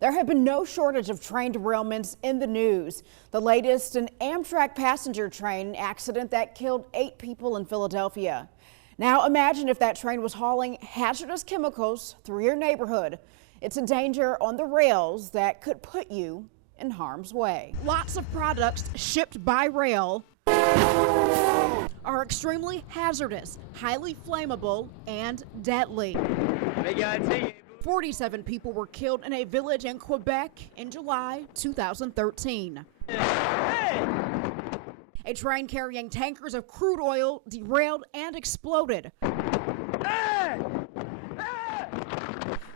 There have been no shortage of train derailments in the news. The latest, an Amtrak passenger train accident that killed 8 people in Philadelphia. Now imagine if that train was hauling hazardous chemicals through your neighborhood. It's a danger on the rails that could put you in harm's way. Lots of products shipped by rail are extremely hazardous, highly flammable, and deadly. 47 people were killed in a village in Quebec in July 2013. A train carrying tankers of crude oil derailed and exploded.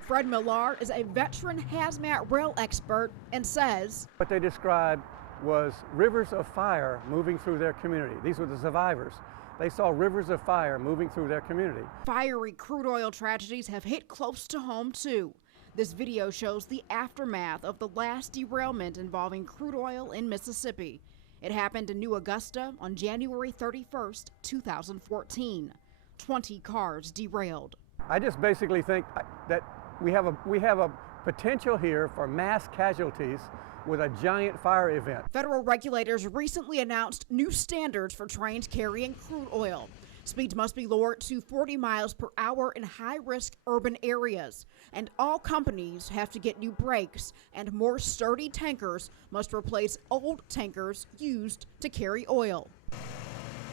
Fred Millar is a veteran hazmat rail expert and says, what they described was rivers of fire moving through their community. These were the survivors. They saw rivers of fire moving through their community. Fiery crude oil tragedies have hit close to home, too. This video shows the aftermath of the last derailment involving crude oil in Mississippi. It happened in New Augusta on January 31st, 2014. 20 cars derailed. I just basically think that we have a potential here for mass casualties with a giant fire event. Federal regulators recently announced new standards for trains carrying crude oil. Speeds must be lowered to 40 miles per hour in high-risk urban areas. And all companies have to get new brakes, and more sturdy tankers must replace old tankers used to carry oil.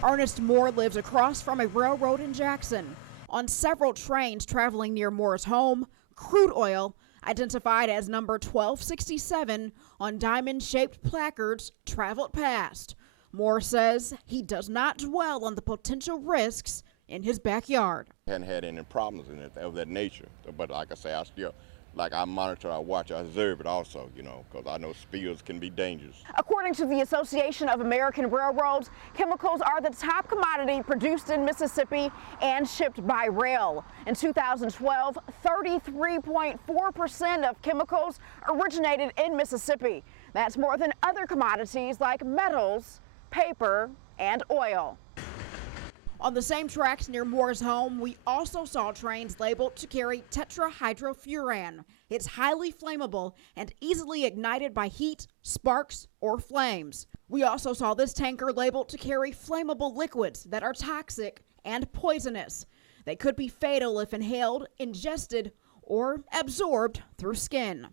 Ernest Moore lives across from a railroad in Jackson. On several trains traveling near Moore's home, crude oil, identified as number 1267 on diamond-shaped placards, traveled past. Moore says he does not dwell on the potential risks in his backyard. I hadn't had any problems in it of that nature, but like I say, I monitor, I watch, I observe it also, because I know spills can be dangerous. According to the Association of American Railroads, chemicals are the top commodity produced in Mississippi and shipped by rail. In 2012, 33.4% of chemicals originated in Mississippi. That's more than other commodities like metals, paper, and oil. On the same tracks near Moore's home, we also saw trains labeled to carry tetrahydrofuran. It's highly flammable and easily ignited by heat, sparks, or flames. We also saw this tanker labeled to carry flammable liquids that are toxic and poisonous. They could be fatal if inhaled, ingested, or absorbed through skin.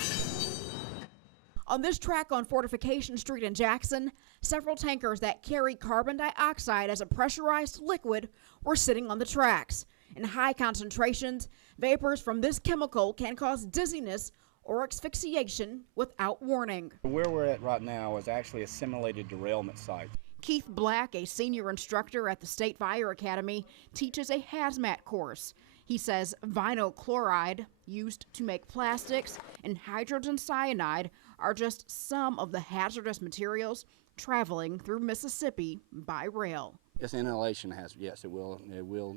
On this track on Fortification Street in Jackson, several tankers that carry carbon dioxide as a pressurized liquid were sitting on the tracks. In high concentrations, vapors from this chemical can cause dizziness or asphyxiation without warning. Where we're at right now is actually a simulated derailment site. Keith Black, a senior instructor at the State Fire Academy, teaches a hazmat course. He says vinyl chloride, used to make plastics, and hydrogen cyanide are just some of the hazardous materials traveling through Mississippi by rail. It's inhalation hazard. Yes, it will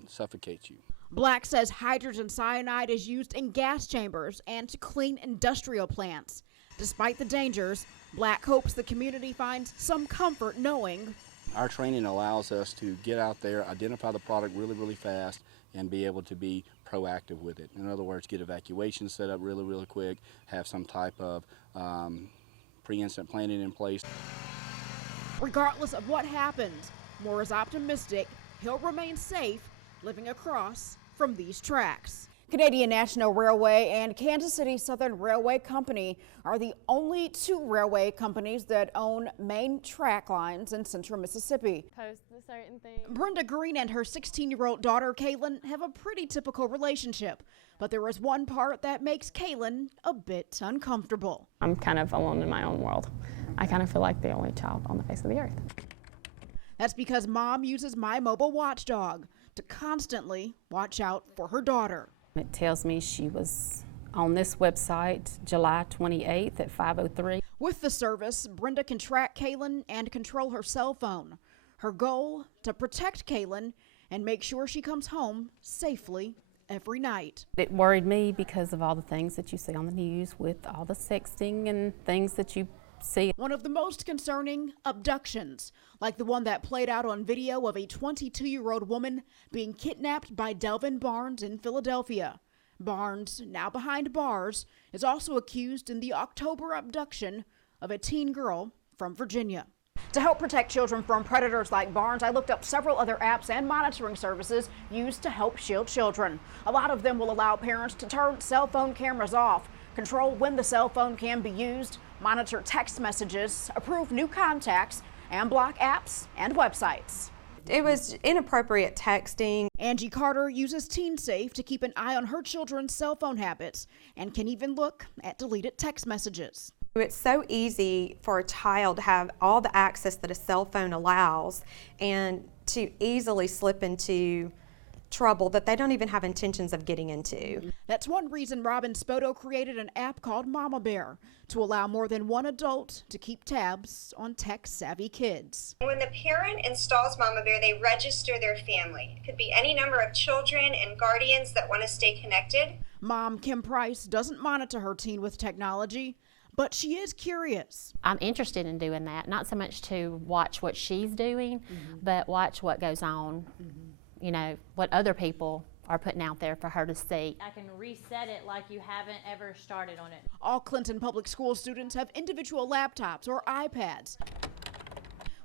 suffocate you. Black says hydrogen cyanide is used in gas chambers and to clean industrial plants. Despite the dangers, Black hopes the community finds some comfort knowing our training allows us to get out there, identify the product really, really fast, and be able to be proactive with it. In other words, get evacuation set up really, really quick, have some type of pre-incident planning in place. Regardless of what happens, Moore is optimistic he'll remain safe living across from these tracks. Canadian National Railway and Kansas City Southern Railway Company are the only 2 railway companies that own main track lines in central Mississippi. Post a certain thing. Brenda Green and her 16-year-old daughter, Kaylin, have a pretty typical relationship. But there is one part that makes Kaylin a bit uncomfortable. I'm kind of alone in my own world. I kind of feel like the only child on the face of the earth. That's because Mom uses My Mobile Watchdog to constantly watch out for her daughter. It tells me she was on this website July 28th at 5:03. With the service, Brenda can track Kaylin and control her cell phone. Her goal, to protect Kaylin and make sure she comes home safely every night. It worried me because of all the things that you see on the news with all the sexting and things that you see. One of the most concerning, abductions, like the one that played out on video of a 22-year-old woman being kidnapped by Delvin Barnes in Philadelphia. Barnes, now behind bars, is also accused in the October abduction of a teen girl from Virginia. To help protect children from predators like Barnes, I looked up several other apps and monitoring services used to help shield children. A lot of them will allow parents to turn cell phone cameras off, control when the cell phone can be used, monitor text messages, approve new contacts, and block apps and websites. It was inappropriate texting. Angie Carter uses TeenSafe to keep an eye on her children's cell phone habits and can even look at deleted text messages. It's so easy for a child to have all the access that a cell phone allows and to easily slip into trouble that they don't even have intentions of getting into. That's one reason Robin Spoto created an app called Mama Bear to allow more than one adult to keep tabs on tech-savvy kids. When the parent installs Mama Bear, they register their family. It could be any number of children and guardians that want to stay connected. Mom Kim Price doesn't monitor her teen with technology, but she is curious. I'm interested in doing that, not so much to watch what she's doing, but watch what goes on, you know, what other people are putting out there for her to see. I can reset it like you haven't ever started on it. All Clinton Public School students have individual laptops or iPads,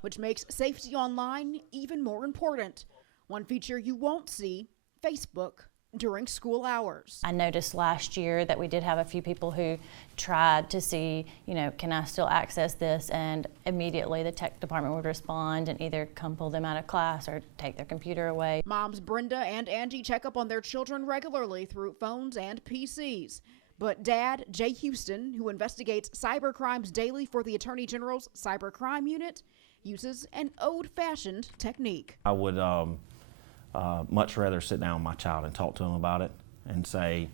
which makes safety online even more important. One feature you won't see, Facebook during school hours. I noticed last year that we did have a few people who tried to see, you know, can I still access this? And immediately the tech department would respond and either come pull them out of class or take their computer away. Moms Brenda and Angie check up on their children regularly through phones and PCs. But Dad, Jay Houston, who investigates cyber crimes daily for the Attorney General's Cybercrime Unit, uses an old-fashioned technique. I would much rather sit down with my child and talk to them about it and say,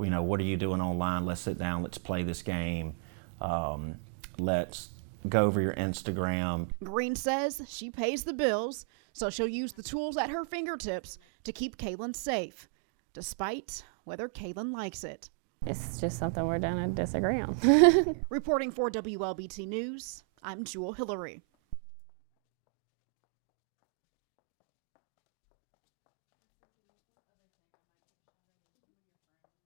you know, what are you doing online? Let's sit down, let's play this game. Let's go over your Instagram. Green says she pays the bills, so she'll use the tools at her fingertips to keep Kaylin safe, despite whether Kaylin likes it. It's just something we're going to disagree on. Reporting for WLBT News, I'm Jewell Hillery.